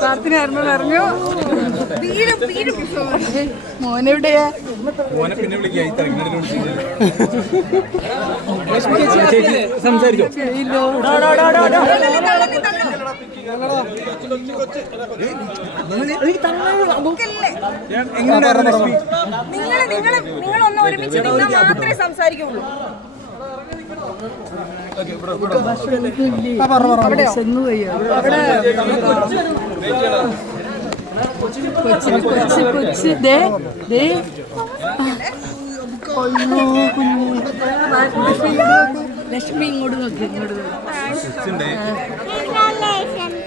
പ്രാർത്ഥനയായിരുന്നു പറഞ്ഞു മോനെവിടെയാ മോനെ പിന്നെ സംസാരിച്ചോ നിങ്ങളൊന്ന് ഒരുമിച്ച് മാത്രമേ സംസാരിക്കുള്ളൂ. കൊച്ചി ലക്ഷ്മി ഇങ്ങോട്ട് നോക്കി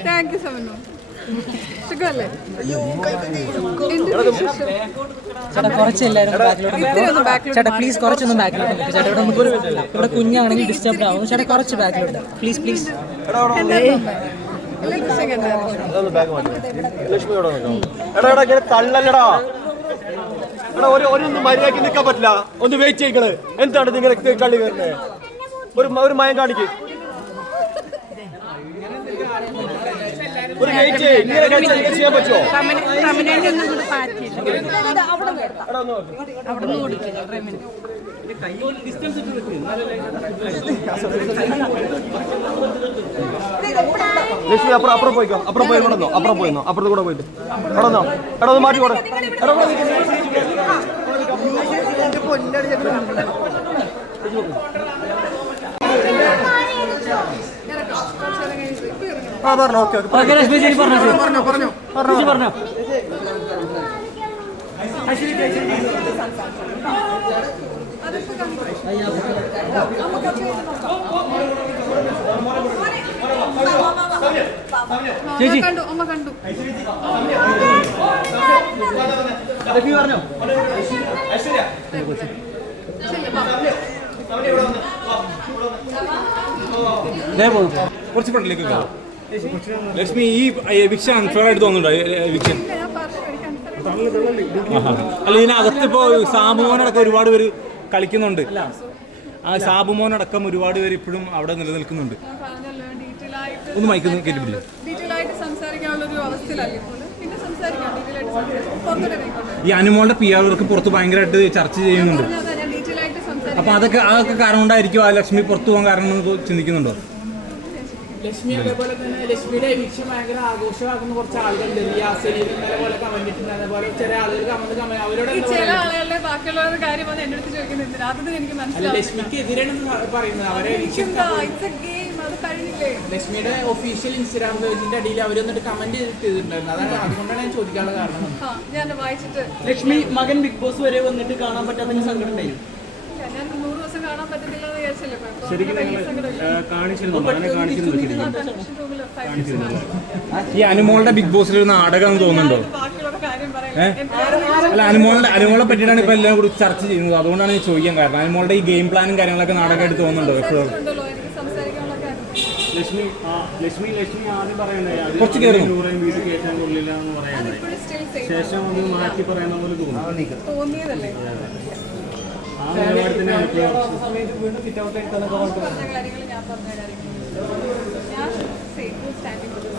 താങ്ക് യു സോമനു. സുഖല്ലേ? ചേട്ടാ കുറച്ച് എല്ലാവരും ചേട്ടാ പ്ലീസ് കുറച്ചൊന്നും ബാക്കിലോട്ട് നിൽക്കും ചേട്ടാ. ഇവിടെ കുഞ്ഞാണെങ്കിൽ ഡിസ്റ്റർബ് ആവും ചേട്ടാ. കുറച്ച് ബാക്കിലോട്ട് പ്ലീസ് പ്ലീസ്. തള്ളല്ലടാ ഒരൊന്നും മര്യാദക്ക് നിൽക്കാൻ പറ്റില്ല. ഒന്ന് വെയിറ്റ് ചെയ്യങ്ങള്. എന്താണ് നിങ്ങൾ കളി വരുന്നത്? ഒരു മയം കാണിക്ക്. ഒരു വെയിറ്റ് ഇങ്ങനെ ചെയ്യാൻ പറ്റുമോ? ലക്ഷ്മി അപ്പുറം പോയിക്കോ. അപ്പുറം പോയി കൊണ്ടോ. അപ്പുറം പോയിന്നോ. അപ്പുറത്ത് കൂടെ പോയിട്ട് കടന്നോ. എടാ ഒന്ന് മാറ്റി കൂടെ. കണ്ടു അമ്മ കണ്ടു. കുറച്ച് പെട്ടെന്നിലേക്ക് ലക്ഷ്മി ഈ എവിക്ഷൻ അൺഫെയർ ആയിട്ട് തോന്നുന്നുണ്ടോ? എവിക്ഷൻ അല്ല ഇതിനകത്ത് ഇപ്പോ സാബുമോനടക്കം ഒരുപാട് പേര് കളിക്കുന്നുണ്ട്. ആ സാബുമോനടക്കം ഒരുപാട് പേര് ഇപ്പോഴും അവിടെ നിലനിൽക്കുന്നുണ്ട്. ഒന്ന് മൈക്കൊന്ന് കേട്ടിട്ടില്ല. ഈ അനുമോളുടെ PR വർക്ക് പുറത്ത് ഭയങ്കരമായിട്ട് ചർച്ച ചെയ്യുന്നുണ്ട്. അപ്പൊ അതൊക്കെ കാരണം കൊണ്ടായിരിക്കും ആ ലക്ഷ്മി പുറത്തു പോകാൻ കാരണം ചിന്തിക്കുന്നുണ്ടോ? ലക്ഷ്മി അതേപോലെ തന്നെ ലക്ഷ്മിയുടെ എവിക്ഷൻ ഭയങ്കര ആഘോഷമാക്കുന്ന കുറച്ച് ആളുകളുണ്ട്. പോലെ കമന്റ് അതേപോലെ ചില ആളുകൾ അവരോട് ലക്ഷ്മിക്ക് എതിരാണ് പറയുന്നത്. അവരെ ലക്ഷ്മിയുടെ ഒഫീഷ്യൽ ഇൻസ്റ്റാഗ്രാം പേജിന്റെ അടിയിൽ അവരൊന്നിട്ട് കമന്റ് ചെയ്തിട്ടുണ്ടായിരുന്നു. അതാണ് അതുകൊണ്ടാണ് ഞാൻ ചോദിക്കാനുള്ള കാരണം. ലക്ഷ്മി മകൻ ബിഗ് ബോസ് വരെ വന്നിട്ട് കാണാൻ പറ്റാത്തതിന് സങ്കടം ഉണ്ടായിരുന്നു. ഈ അനുമോളുടെ ബിഗ് ബോസിൽ ഒരു നാടകം തോന്നുന്നുണ്ടോ? അല്ല അനുമോളെ പറ്റിയിട്ടാണ് ഇപ്പൊ എല്ലാം കൂടി ചർച്ച ചെയ്യുന്നത്. അതുകൊണ്ടാണ് ഞാൻ ചോദിക്കാൻ കാരണം. അനുമോളുടെ ഈ ഗെയിം പ്ലാനും കാര്യങ്ങളൊക്കെ നാടകമായിട്ട് തോന്നുന്നുണ്ടോ എപ്പോഴും? കുറച്ച് ശേഷം മാറ്റി പറയുന്ന പോലെ തോന്നുന്നു.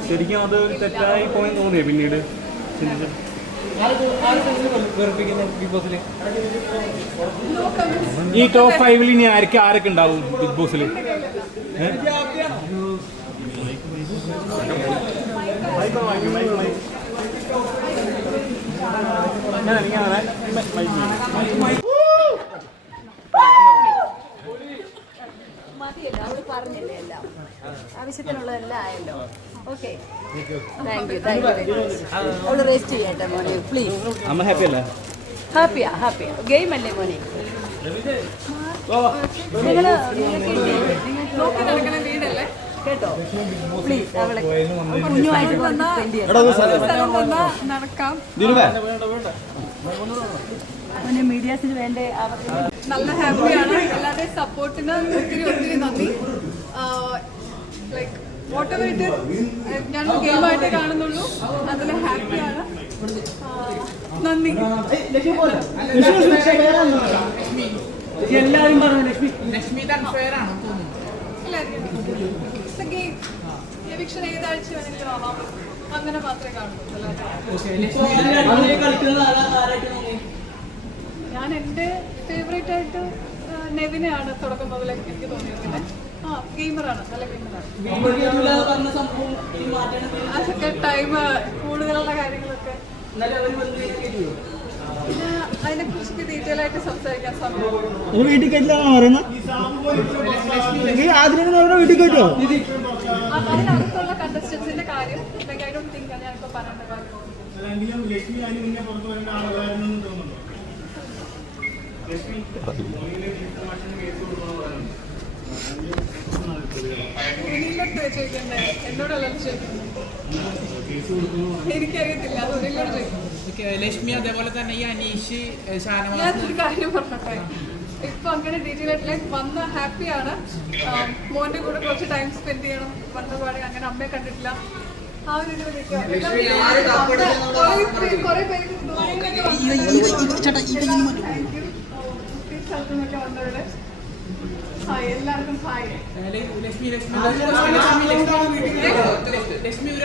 ശരിക്കും അത് തെറ്റായി പോയെന്ന് തോന്നിയേ പിന്നീട് ഈ ടോപ്പ് 5 ഇനി ആരൊക്കെ ഉണ്ടാവും ബിഗ് ബോസിൽ? പറഞ്ഞില്ലേ എല്ലാം ആവശ്യത്തിനുള്ളതെല്ലാം ആയല്ലോ. Okay thank you. അവള് റെസ്റ്റ് ചെയ്യട്ടെ മോനെ പ്ലീസ്. അമ്മ ഹാപ്പി അല്ലേ? ഹാപ്പിയാ ഗെയിം അല്ലേ മോനെ? നിങ്ങള് കേട്ടോ പ്ലീസ്. അവളെ കുഞ്ഞുമായിട്ട് നടക്കാം. മീഡിയാസിന് വേണ്ടേ നല്ല ഹാപ്പിയാണ്. എല്ലാവരുടെയും സപ്പോർട്ടിന് ഒത്തിരി നന്ദി. Like what ever it is ഞാൻ ഗെയിമായിട്ട് കാണുന്നുള്ളൂ. അതിൽ ഹാപ്പിയാണ്. നന്ദി. എല്ലാവരും പറഞ്ഞു ലക്ഷ്മി അൺഫെയർ ആണ്. It's A game. എവിക്ഷൻ ഏതാഴ്ച വേണമെങ്കിലും ആവാം, അങ്ങനെ മാത്രമേ കാണുള്ളൂ. ഞാൻ എൻ്റെ ഫേവറേറ്റ് ആയിട്ട് നെവിനെയാണ് തുടക്കം മുതലേ എനിക്ക് തോന്നിയത്. പിന്നെ ഗെയിമറാണ്, നല്ല ഗെയിമറാണ്. അതൊക്കെ ടൈം കൂടുതലുള്ള കാര്യങ്ങളൊക്കെ പിന്നെ അതിനെക്കുറിച്ചൊക്കെ ഡീറ്റെയിൽ ആയിട്ട് സംസാരിക്കാൻ സമയം. വീട്ടിൽ കയറ്റിലാണോ പറയുന്നത്? വീട്ടിൽ കയറ്റോ? അതിനകത്തുള്ള കണ്ടസ്റ്റൻസിന്റെ കാര്യം ഐ ഡോണ്ട് തിങ്ക് ഞാനിപ്പോൾ പറയേണ്ട കാര്യം. എന്നോടല്ല ചോദിക്കുന്നത്, എനിക്കറിയത്തില്ല, അത് ഒരിക്കലും ചോദിക്കും. ലക്ഷ്മി അതേപോലെ തന്നെ ഈ അനീഷ് ഞാനൊരു കാര്യം പറഞ്ഞോട്ടെ, ഇപ്പൊ അങ്ങനെ ഡീറ്റെയിൽ ആയിട്ട് വന്ന് ഹാപ്പിയാണ്. മോന്റെ കൂടെ കുറച്ച് ടൈം സ്പെൻഡ് ചെയ്യണം, വന്ന പാടെ അങ്ങനെ അമ്മയെ കണ്ടിട്ടില്ല, ആ ഒരു ഇതിൽ നിൽക്കുക. കുറെ പേർക്ക് സ്ഥലത്തുനിന്നൊക്കെ വന്നവരുടെ ഹായ്, എല്ലാവർക്കും ഹായ്. ലക്ഷ്മി